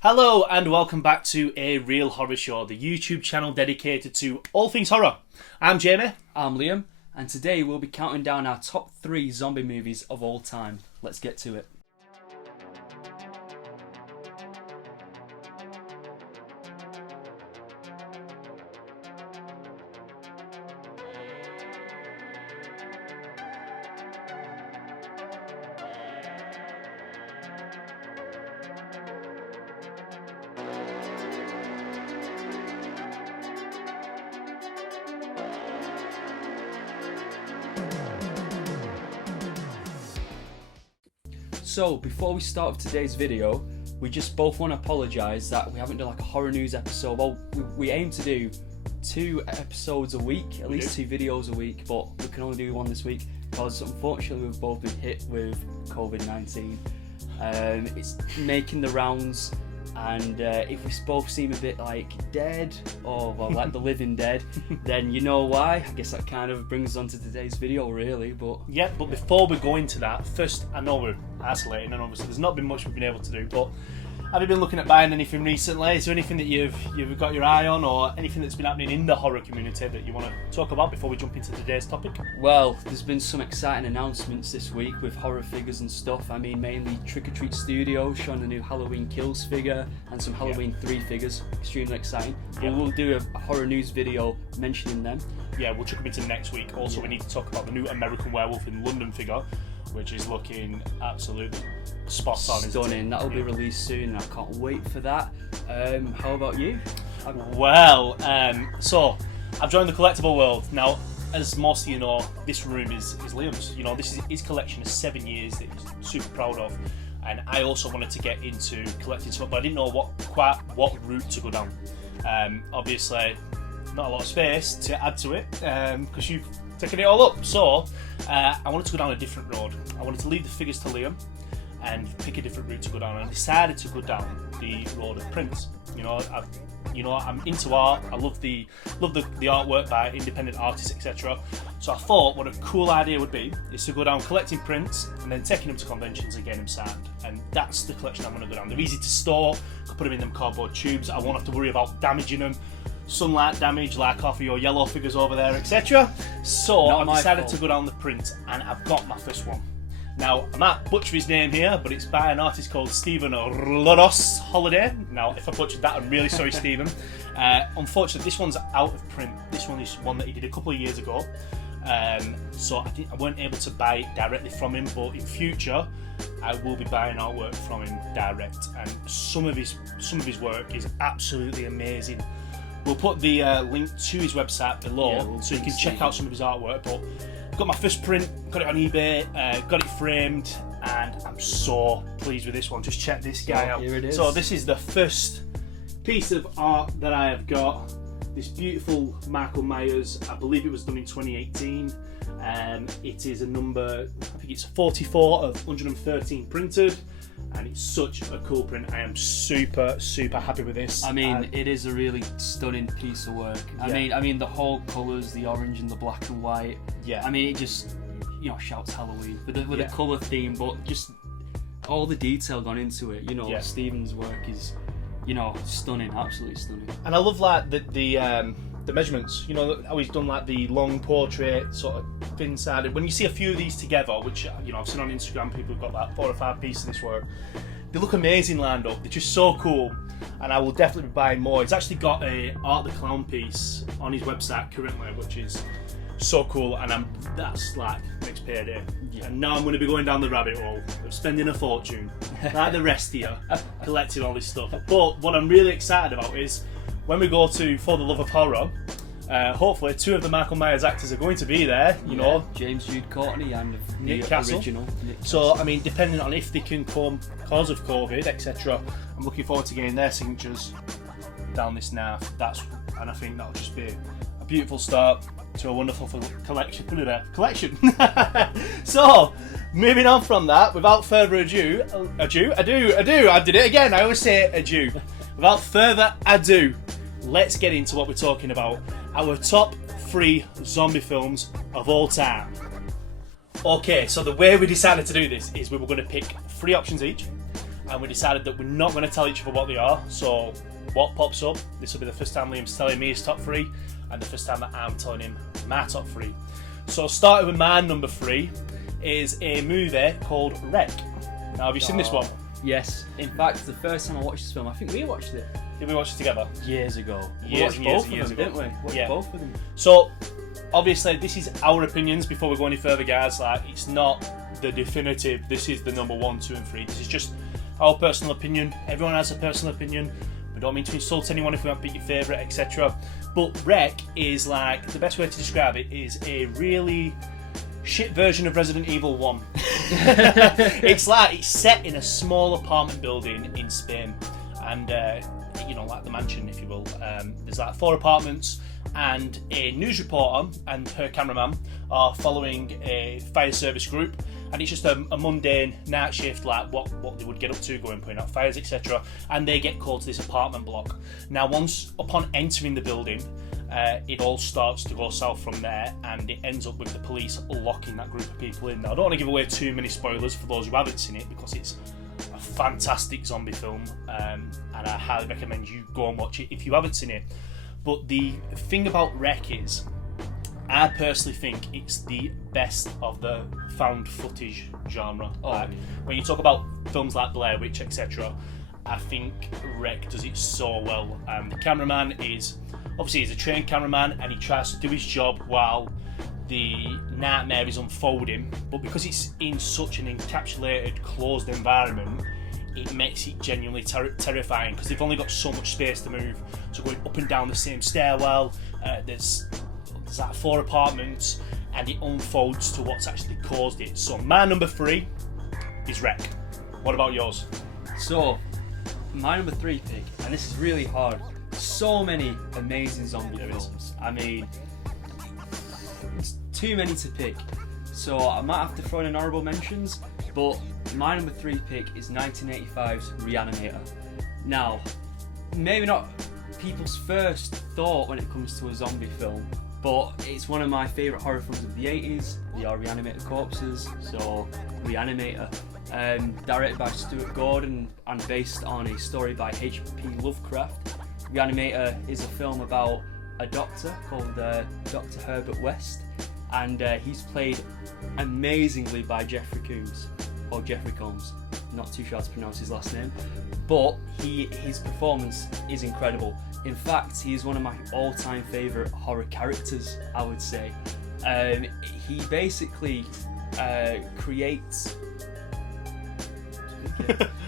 Hello and welcome back to A Real Horror Show, the YouTube channel dedicated to all things horror. I'm Jamie. I'm Liam, and today we'll be counting down our top 3 zombie movies of all time. Let's get to it. So, before we start with today's video, we just both want to apologise that we haven't done like a horror news episode. Well, we aim to do 2 episodes a week, at least 2 videos a week, but we can only do 1 this week because unfortunately we've both been hit with COVID-19. It's making the rounds, and if we both seem a bit like dead or well, like the living dead, then you know why. I guess that kind of brings us on to today's video, really. But before we go into that, first, I know we're isolating and obviously there's not been much we've been able to do, but have you been looking at buying anything recently? Is there anything that you've got your eye on, or anything that's been happening in the horror community that you want to talk about before we jump into today's topic? Well, there's been some exciting announcements this week with horror figures and stuff. I mean, mainly Trick or Treat Studios showing the new Halloween Kills figure and some Halloween 3 figures. Extremely exciting. But we'll do a horror news video mentioning them. Yeah, we'll chuck them into next week. Also, we need to talk about the new American Werewolf in London figure, which is looking absolutely spot on. Stunning. That'll be released soon, and I can't wait for that. How about you? Well, so I've joined the collectible world. Now, as most of you know, this room is Liam's. You know, this is his collection of 7 years that he's super proud of. And I also wanted to get into collecting stuff, but I didn't know what route to go down. Obviously, not a lot of space to add to it because you've taken it all up. So I wanted to go down a different road. I wanted to leave the figures to Liam and pick a different route to go down. And I decided to go down the road of prints. I'm into art. I love the artwork by independent artists, etc. So I thought what a cool idea would be is to go down collecting prints and then taking them to conventions and getting them signed. And that's the collection I'm going to go down. They're easy to store. I can put them in them cardboard tubes. I won't have to worry about damaging them. Sunlight damage like off of your yellow figures over there, etc. So I've decided to go down the print, and I've got my first one. Now, I might butcher his name here, but it's by an artist called Stephen Loros Holiday. Now, if I butchered that, I'm really sorry, Stephen. Unfortunately, this one's out of print. This one is one that he did a couple of years ago. So I weren't able to buy it directly from him, but in future, I will be buying artwork from him direct. And some of his work is absolutely amazing. We'll put the link to his website below, so you can check out some of his artwork. But I've got my first print, got it on eBay, got it framed, and I'm so pleased with this one. Just check this guy out. Here it is. So this is the first piece of art that I have got. This beautiful Michael Myers. I believe it was done in 2018. It is a number, I think it's 44 of 113 printed. And it's such a cool print. I am super happy with this. I mean, it is a really stunning piece of work. I mean the whole colours, the orange and the black and white. Yeah. I mean, it just shouts Halloween with a colour theme, but just all the detail gone into it. Stephen's work is stunning, absolutely stunning. And I love like the measurements. How he's done like the long portrait, sort of thin-sided. When you see a few of these together, which I've seen on Instagram, people have got like 4 or 5 pieces of this work. They look amazing lined up. They're just so cool, and I will definitely be buying more. He's actually got a Art the Clown piece on his website currently, which is so cool, and that's like next payday. Yeah. And now I'm going to be going down the rabbit hole of spending a fortune, like the rest of you, collecting all this stuff. But what I'm really excited about is when we go to For the Love of Horror, hopefully 2 of the Michael Myers actors are going to be there, James Jude Courtney and Nick the Castle. original. So, I mean, depending on if they can come because of COVID, etc., I'm looking forward to getting their signatures down this now. And I think that'll just be a beautiful start to a wonderful collection. So, moving on from that, without further ado, I did it again. I always say adieu. Without further ado, let's get into what we're talking about. Our top 3 zombie films of all time. Okay, so the way we decided to do this is we were going to pick 3 options each, and we decided that we're not going to tell each other what they are. So what pops up, this will be the first time Liam's telling me his top 3, and the first time that I'm telling him my top 3. So starting with my number 3 is a movie called Wreck. Now, have you seen this one? Yes. In fact, the first time I watched this film, I think we watched it. Did we watch it together? Years ago. We watched both of them, didn't we? Watched both of them. So, obviously, this is our opinions before we go any further, guys. Like, it's not the definitive, this is the number 1, 2 and 3. This is just our personal opinion. Everyone has a personal opinion. We don't mean to insult anyone if we haven't picked your favourite, etc. But Wreck is like, the best way to describe it is a really shit version of Resident Evil 1. It's set in a small apartment building in Spain, and like the mansion, if you will. There's like 4 apartments, and a news reporter and her cameraman are following a fire service group, and it's just a mundane night shift, like what they would get up to, going putting out fires, etc. And they get called to this apartment block. Now, once upon entering the building, it all starts to go south from there, and it ends up with the police locking that group of people in. Now, I don't want to give away too many spoilers for those who haven't seen it, because it's a fantastic zombie film, and I highly recommend you go and watch it if you haven't seen it. But the thing about Wreck is, I personally think it's the best of the found footage genre. When you talk about films like Blair Witch, etc., I think Wreck does it so well. The cameraman is, obviously he's a trained cameraman, and he tries to do his job while the nightmare is unfolding, but because it's in such an encapsulated, closed environment, it makes it genuinely terrifying, because they've only got so much space to move. So going up and down the same stairwell, there's like 4 apartments, and it unfolds to what's actually caused it. So my number 3 is Wreck. What about yours? So my number 3 pick, and this is really hard. So many amazing zombie films. I mean, it's too many to pick. So I might have to throw in honourable mentions, but my number 3 pick is 1985's Reanimator. Now, maybe not people's first thought when it comes to a zombie film, but it's one of my favourite horror films of the 80s. They are reanimated corpses, so Reanimator. Directed by Stuart Gordon and based on a story by H.P. Lovecraft. Reanimator is a film about a doctor called Dr. Herbert West, and he's played amazingly by Jeffrey Combs, or Jeffrey Combs. Not too sure how to pronounce his last name, but his performance is incredible. In fact, he is one of my all-time favourite horror characters, I would say. He basically creates...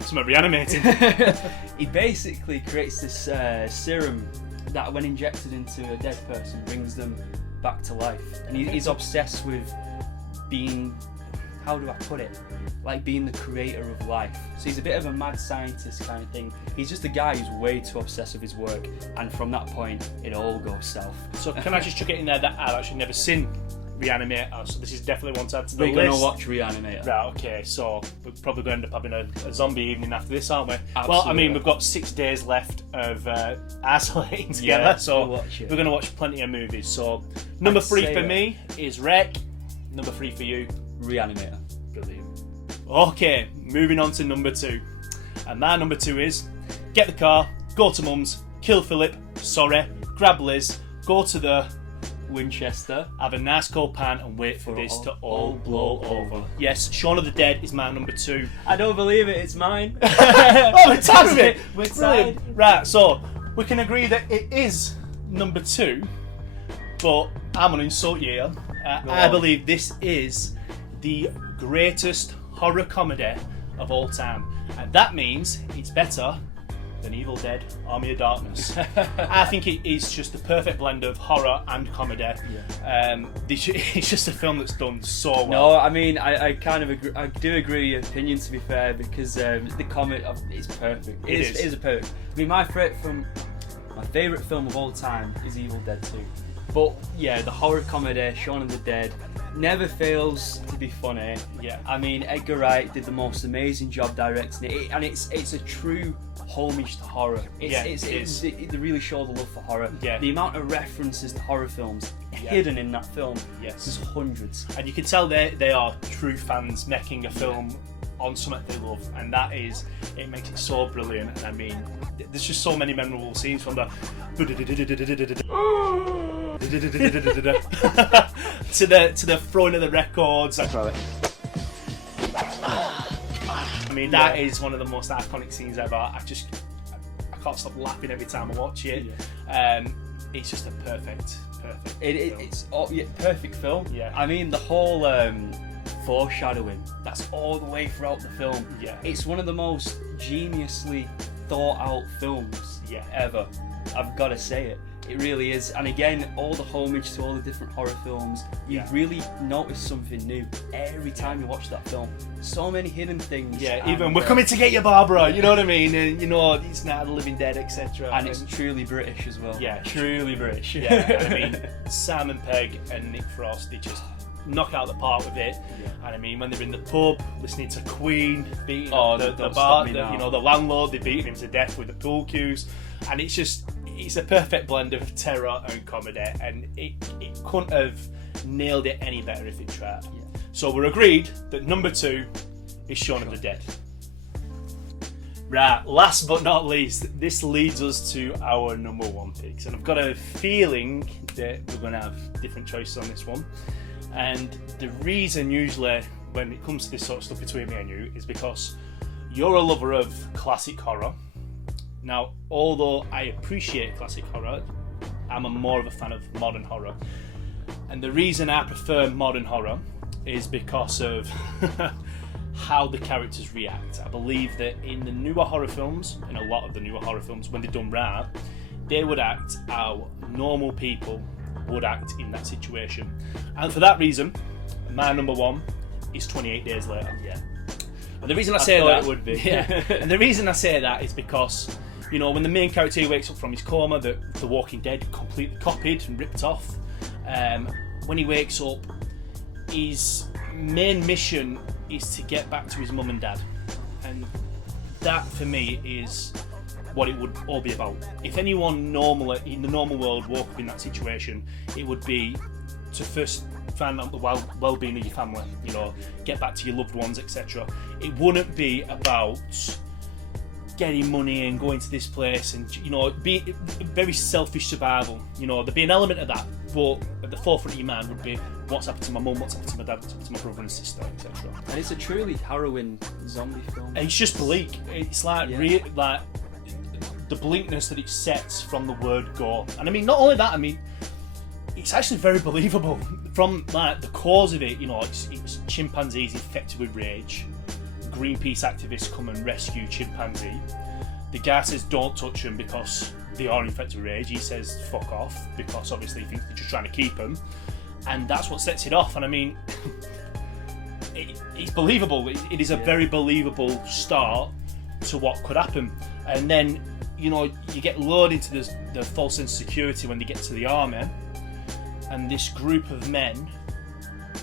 Some reanimating. He basically creates this serum that, when injected into a dead person, brings them back to life. And he's obsessed with being, how do I put it? Like being the creator of life. So he's a bit of a mad scientist kind of thing. He's just a guy who's way too obsessed with his work, and from that point, it all goes south. So can I just chuck it in there that I've actually never seen Reanimator, so this is definitely one to add to the list. We're going to watch Reanimator. Right, okay, so we're probably going to end up having a zombie evening after this, aren't we? Absolutely. Well, I mean, we've got 6 days left of isolating together, so we're going to watch plenty of movies. So number 3 for me is Wreck, number 3 for you, Reanimator. Brilliant. Okay, moving on to number 2. And my number 2 is get the car, go to Mum's, kill Philip, grab Liz, go to the Winchester, have a nice cold pan, and wait for this to all blow over. Yes, Shaun of the Dead is my number 2. I don't believe it, it's mine. Oh, we're tied with it. We're tied. Right, so we can agree that it is number 2, but I'm going to insult you here. I believe this is the greatest horror comedy of all time, and that means it's better than Evil Dead, Army of Darkness. I think it is just the perfect blend of horror and comedy. Yeah. It's just a film that's done so well. No, I mean, I kind of agree. I do agree with your opinion, to be fair, because the comedy is perfect. It is perfect. I mean, my favourite film of all time is Evil Dead 2. But yeah, the horror comedy, Shaun of the Dead, never fails to be funny. Yeah. I mean, Edgar Wright did the most amazing job directing it, and it's a true homage to horror. They really show the love for horror. Yeah. The amount of references to horror films hidden in that film, yes, there's hundreds. And you can tell they are true fans making a film on something they love, and that is, it makes it so brilliant. And I mean, there's just so many memorable scenes from the to the throwing of the records. I mean, that is one of the most iconic scenes ever. I can't stop laughing every time I watch it. It's just a perfect. It's perfect film. Yeah. I mean, the whole foreshadowing, that's all the way throughout the film. Yeah. It's one of the most geniusly thought out films ever. I've got to say it. It really is. And again, all the homage to all the different horror films, you really notice something new every time you watch that film. So many hidden things. Yeah, even we're coming to get you, Barbara. You know what I mean? And you know, it's Night of the Living Dead, etc. And it's truly British as well. Yeah, truly British. Yeah, and I mean, Simon Pegg and Nick Frost, they just knock out the park with it. Yeah. And I mean, when they're in the pub listening to Queen beating the bar, the landlord, they're beating him to death with the pool cues, and it's a perfect blend of terror and comedy, and it couldn't have nailed it any better if it tried. Yeah. So we're agreed that number 2 is Shaun of the Dead. Right, last but not least, this leads us to our number 1 picks, and I've got a feeling that we're going to have different choices on this one. And the reason usually when it comes to this sort of stuff between me and you is because you're a lover of classic horror. Now, although I appreciate classic horror, I'm more of a fan of modern horror. And the reason I prefer modern horror is because of how the characters react. I believe that in the newer horror films, in a lot of the newer horror films, when they're done right, they would act how normal people would act in that situation. And for that reason, my number 1 is 28 Days Later. Yeah. And the reason I say that it would be. Yeah. And the reason I say that is because, you know, when the main character wakes up from his coma that The Walking Dead completely copied and ripped off, when he wakes up, his main mission is to get back to his mum and dad. And that, for me, is what it would all be about. If anyone normally in the normal world woke up in that situation, it would be to first find out the well-being of your family, you know, get back to your loved ones, etc. It wouldn't be about getting money and going to this place and, you know, be very selfish survival. You know, there'd be an element of that, but at the forefront of your mind would be what's happened to my mum, what's happened to my dad, what's happened to my brother and sister, etc. And it's a truly harrowing zombie film. And it's just bleak. It's like like the bleakness that it sets from the word go. And I mean, not only that, I mean, it's actually very believable from like the cause of it. You know, it's chimpanzees infected with rage. Greenpeace activists come and rescue chimpanzee. The guy says don't touch them because they are infected with rage. He says fuck off because obviously he thinks they're just trying to keep them, and that's what sets it off. And I mean, it's believable. It is a very believable start to what could happen. And then, you know, you get lured into the false sense of security when they get to the army, and this group of men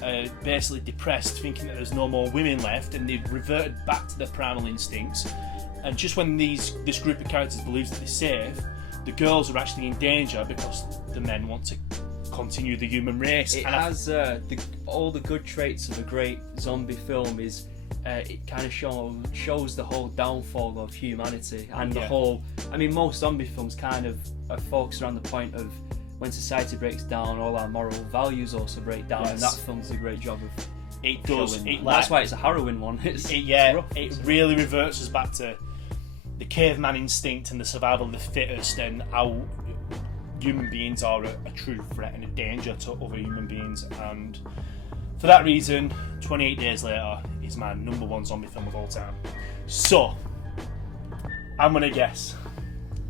are basically depressed, thinking that there's no more women left, and they've reverted back to their primal instincts. And just when this group of characters believes that they're safe, the girls are actually in danger because the men want to continue the human race. It has all the good traits of a great zombie film. Is it kind of shows the whole downfall of humanity and the whole. I mean, most zombie films kind of are focused around the point of when society breaks down, all our moral values also break down, and that film does a great job of. It does. That's why it's a harrowing one. It really reverts us back to the caveman instinct and the survival of the fittest, and how human beings are a true threat and a danger to other human beings. And for that reason, 28 Days Later is my number 1 zombie film of all time. So, I'm gonna guess.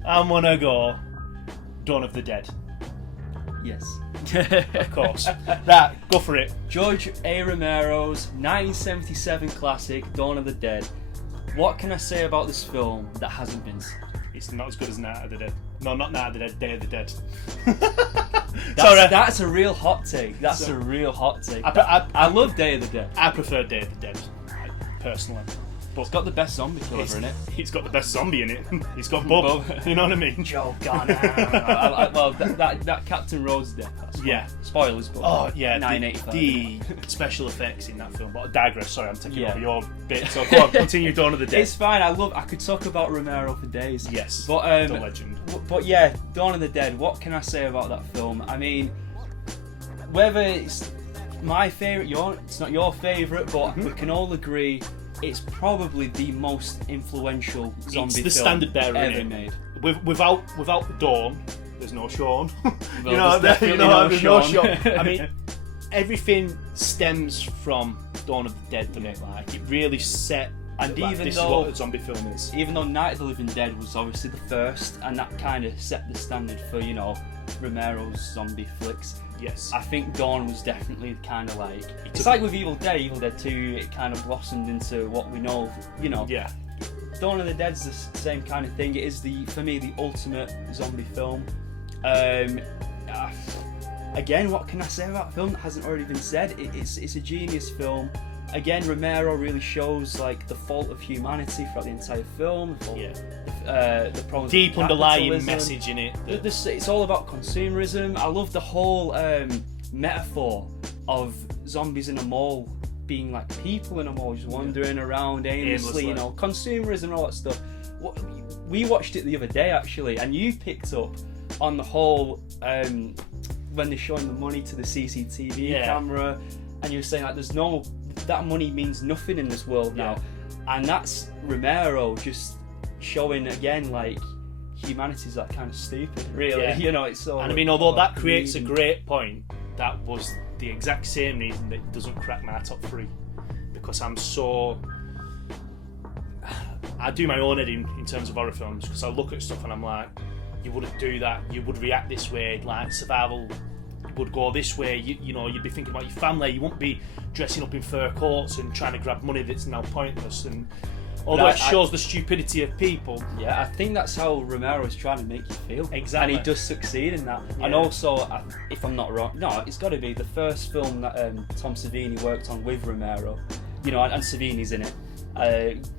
I'm gonna go Dawn of the Dead. Yes. Of course. Right, go for it. George A. Romero's 1977 classic, Dawn of the Dead. What can I say about this film that hasn't been? It's not as good as Night of the Dead. No, not Night of the Dead, Day of the Dead. That's a real hot take. That's a real hot take. I love Day of the Dead. I prefer Day of the Dead, personally. But It's got the best zombie killer in it. It's got the best zombie in it. It's got Bob. You know what I mean? Joe Gunn. Well, that Captain Rhodes death. That's fun. Yeah. Spoilers, but Oh yeah, 985. the special effects in that film. But I digress. Sorry, I'm taking Yeah. over your bit. So go on, continue. Dawn of the Dead. It's fine. I could talk about Romero for days. Yes, but the legend. But yeah, Dawn of the Dead. What can I say about that film? I mean, whether it's my favourite, it's not your favourite, but we can all agree it's probably the most influential zombie It's the film standard bearer ever in made. Without Dawn, there's no Shaun. Well, there's definitely no there's no Shaun. Shaun. I mean, everything stems from Dawn of the Dead, doesn't it? Like, it really set. And like, even this though is what a zombie film is. Even though Night of the Living Dead was obviously the first, and that kind of set the standard for, you know, Romero's zombie flicks, Yes. I think Dawn was definitely kind of like... It's like with Evil Dead 2, it kind of blossomed into what we know, you know. Yeah. Dawn of the Dead's the same kind of thing. It is, for me, the ultimate zombie film. Again, what can I say about a film that hasn't already been said? It's a genius film. Again, Romero really shows like the fault of humanity throughout the entire film. The problems. Deep of underlying capitalism. message in it. It's all about consumerism. I love the whole metaphor of zombies in a mall being like people in a mall, just wandering around aimlessly. You know, consumerism and all that stuff. We watched it the other day actually, and you picked up on the whole when they're showing the money to the CCTV camera, and you were saying like, that money means nothing in this world now, and that's Romero just showing again like humanity's that kind of stupid, really. You know, it's so. And I mean, although that creates a great point, that was the exact same reason that it doesn't crack my top 3, because I do my own editing in terms of horror films, because I look at stuff and I'm like, you wouldn't do that, you would react this way, like survival would go this way, you know, you'd be thinking about your family, you wouldn't be dressing up in fur coats and trying to grab money that's now pointless. And although it shows the stupidity of people, I think that's how Romero is trying to make you feel. Exactly. And he does succeed in that. And also, if I'm not wrong, it's got to be the first film that Tom Savini worked on with Romero, you know, and Savini's in it.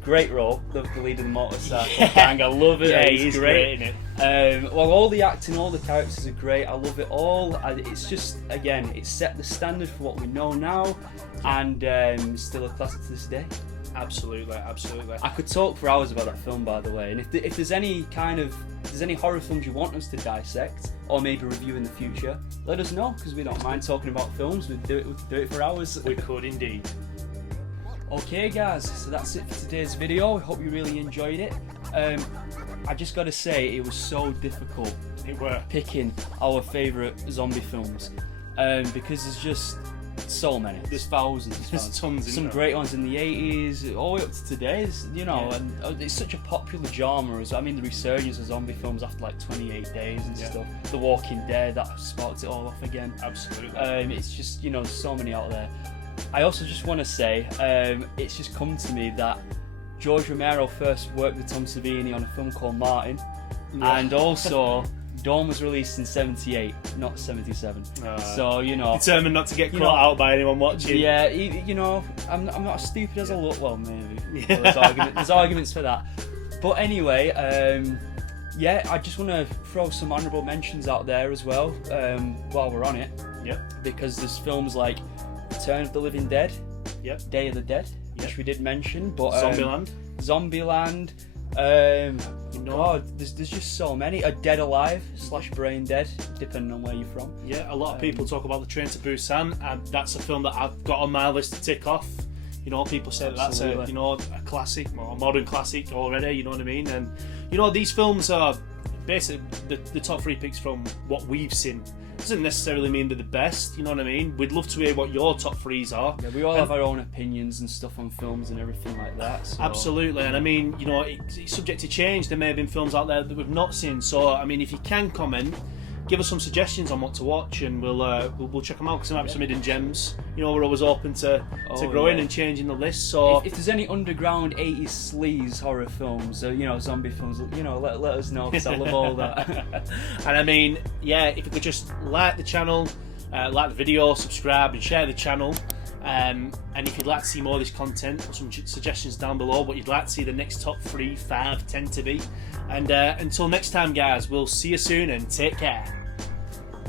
Great role, the lead of the motorcycle gang. I love it. Yeah, he's great in it. Well, all the acting, all the characters are great. I love it all. It's just, again, it set the standard for what we know now, and still a classic to this day. Absolutely. I could talk for hours about that film, by the way. And if there's any horror films you want us to dissect or maybe review in the future, let us know, because we don't mind talking about films. We could do it for hours. We could indeed. Okay guys, so that's it for today's video. I hope you really enjoyed it. I just got to say, it was so difficult picking our favourite zombie films, because there's just so many. There's thousands. There's tons. Some great ones in the 80s, all the way up to today's, you know, and it's such a popular genre. I mean, the resurgence of zombie films after like 28 days and stuff. The Walking Dead, that sparked it all off again. Absolutely. It's just, you know, there's so many out there. I also just want to say, it's just come to me that George Romero first worked with Tom Savini on a film called Martin, and also Dawn was released in 78, not 77. So, you know, determined not to get caught out by anyone watching. Yeah, you know, I'm not as stupid as I look. Well, maybe. Well, there's arguments for that. But anyway, I just want to throw some honourable mentions out there as well, while we're on it. Yep. Because there's films like Return of the Living Dead, Day of the Dead, which we did mention, but Zombieland. God, there's just so many. Dead Alive / Brain Dead, depending on where you're from. Yeah, a lot of people talk about The Train to Busan, and that's a film that I've got on my list to tick off. You know, people say that's a classic, or a modern classic already. You know what I mean? And you know, these films are basically the top 3 picks from what we've seen. Doesn't necessarily mean they're the best, you know what I mean? We'd love to hear what your top 3s are. Yeah, we all have our own opinions and stuff on films and everything like that. So. Absolutely, and I mean, you know, it's subject to change. There may have been films out there that we've not seen, so I mean, if you can comment, give us some suggestions on what to watch, and we'll check them out, because there might be some hidden gems. You know, we're always open to growing and changing the list. So if there's any underground 80s sleaze horror films, you know, zombie films, you know, let us know, because I love all that. And I mean, if you could just like the channel, like the video, subscribe and share the channel, And if you'd like to see more of this content, put some suggestions down below what you'd like to see the next top 3, 5, 10 to be. And until next time, guys, we'll see you soon and take care.